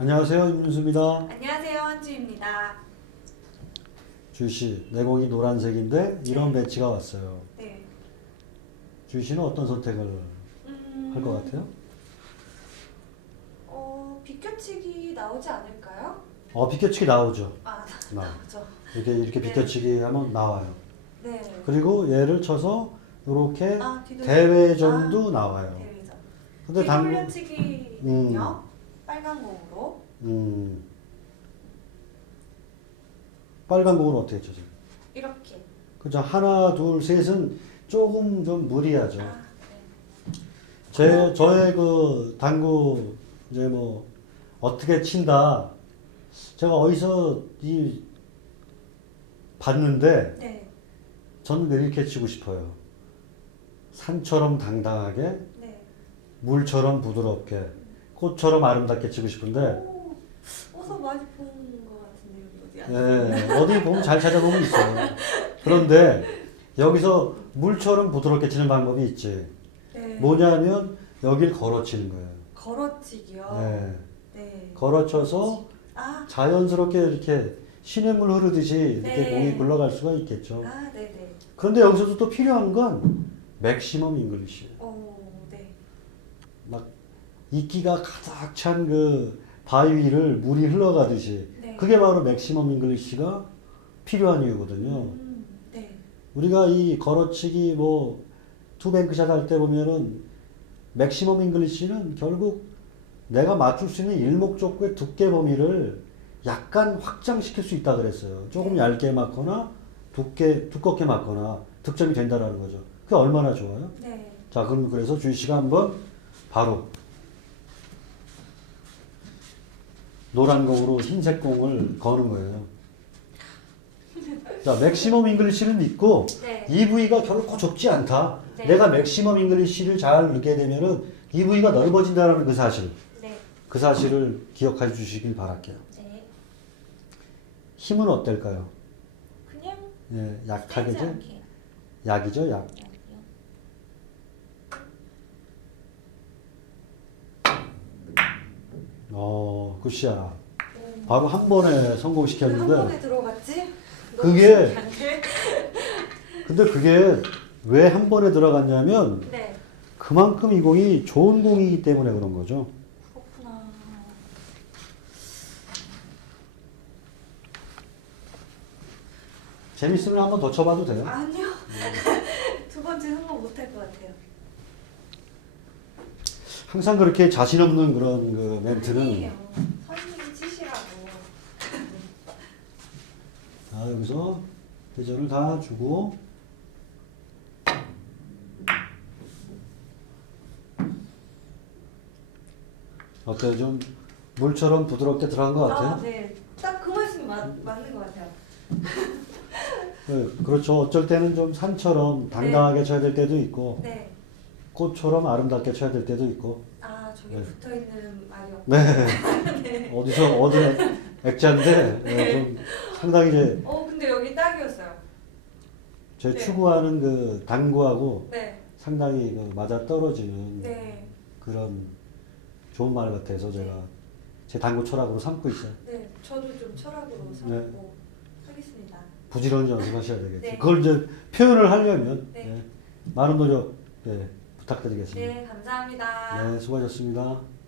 안녕하세요 임윤수입니다. 안녕하세요 한주입니다. 주희 씨 내공이 노란색인데 이런 배치가 왔어요. 네. 주희 씨는 어떤 선택을 음, 할것 같아요? 어 비껴치기 나오지 않을까요? 어 비껴치기 나오죠. 아 나. 나오죠. 이렇게 이렇게 네. 비껴치기 하면 나와요. 네. 그리고 얘를 쳐서 이렇게 아. 대회전도 나와요. 대회전. 근데 당 뒤돌려치기는요. 빨간 공으로. 음, 빨간 공은 어떻게 쳐요? 이렇게. 그죠? 하나, 둘, 셋은 조금 좀 무리하죠. 아, 네. 제 저의 그 당구 이제 뭐 어떻게 친다. 제가 어디서 이 봤는데 네. 저는 이렇게 치고 싶어요. 산처럼 당당하게, 네. 물처럼 부드럽게, 꽃처럼 아름답게 치고 싶은데, 오, 어서 많이 본것 같은데 여기 어디 안 예, 어디 보면 잘 찾아보면 있어요. 그런데 여기서 물처럼 부드럽게 치는 방법이 있지. 네. 뭐냐면 여길 걸어 치는 거예요. 걸어치기요. 예, 네. 걸어 쳐서 아, 자연스럽게 이렇게 시냇물 흐르듯이 이렇게 네. 공이 굴러갈 수가 있겠죠. 아, 네, 네. 그런데 여기서도 또 필요한 건 맥시멈 잉글리시예요. 오, 네. 막 이끼가 가득 찬 그 바위 위를 물이 흘러가듯이 네. 그게 바로 맥시멈 잉글리시가 필요한 이유거든요. 음, 네. 우리가 이 걸어치기 뭐 투뱅크샷 할 때 보면은 맥시멈 잉글리시는 결국 내가 맞출 수 있는 일목적구의 두께 범위를 약간 확장시킬 수 있다 그랬어요. 조금 얇게 맞거나 두께 두껍게 맞거나 득점이 된다라는 거죠. 그게 얼마나 좋아요? 네. 자, 그럼 그래서 주희 씨가 한번 바로 노란 공으로 흰색 공을 거는 거예요. 자, 맥시멈 잉글리시는 있고 네. 이 부위가 결코 좁지 않다. 네. 내가 맥시멈 잉글리시를 잘 넣게 되면은 이 부위가 넓어진다는 그 사실, 네. 그 사실을 기억해 주시길 바랄게요. 네. 힘은 어떨까요? 그냥 예, 약하게죠? 약이죠, 약. 약이요. 어, 굿샷. 오. 바로 한 번에 성공시켰는데, 번에 들어갔지? 너무 그게- 신기한데? 근데 그게 왜 한 번에 들어갔냐면, 네. 그만큼 이 공이 좋은 공이기 때문에 그런 거죠. 그렇구나. 재밌으면 한 번 더 쳐봐도 돼요. 아니요. 두 번째 성공 못할 것 같아요. 항상 그렇게 자신 없는 그런 그 멘트는 치시라고. 자, 여기서 회전을 다 주고 어때요? 좀 물처럼 부드럽게 들어간 것 같아요? 아, 네. 딱 그 말씀이 맞, 맞는 것 같아요. 네, 그렇죠. 어쩔 때는 좀 산처럼 당당하게 쳐야 될 때도 있고 네. 꽃처럼 아름답게 쳐야 될 때도 있고 아, 저기 네. 붙어 있는 말이 없. 네. 어디서 얻은 액자인데 네, 좀 상당히 이제 어, 근데 여기 딱이었어요. 제 네. 추구하는 그 당구하고 네. 상당히 그 맞아 떨어지는 네. 그런 좋은 말 같아서 제가 제 당구 철학으로 삼고 있어요. 네. 저도 좀 철학으로 네. 삼고 하겠습니다. 부지런히 연습하셔야 되겠죠. 네. 그걸 이제 표현을 하려면 네. 네, 많은 노력 네, 부탁드리겠습니다. 네, 감사합니다. 네, 수고하셨습니다.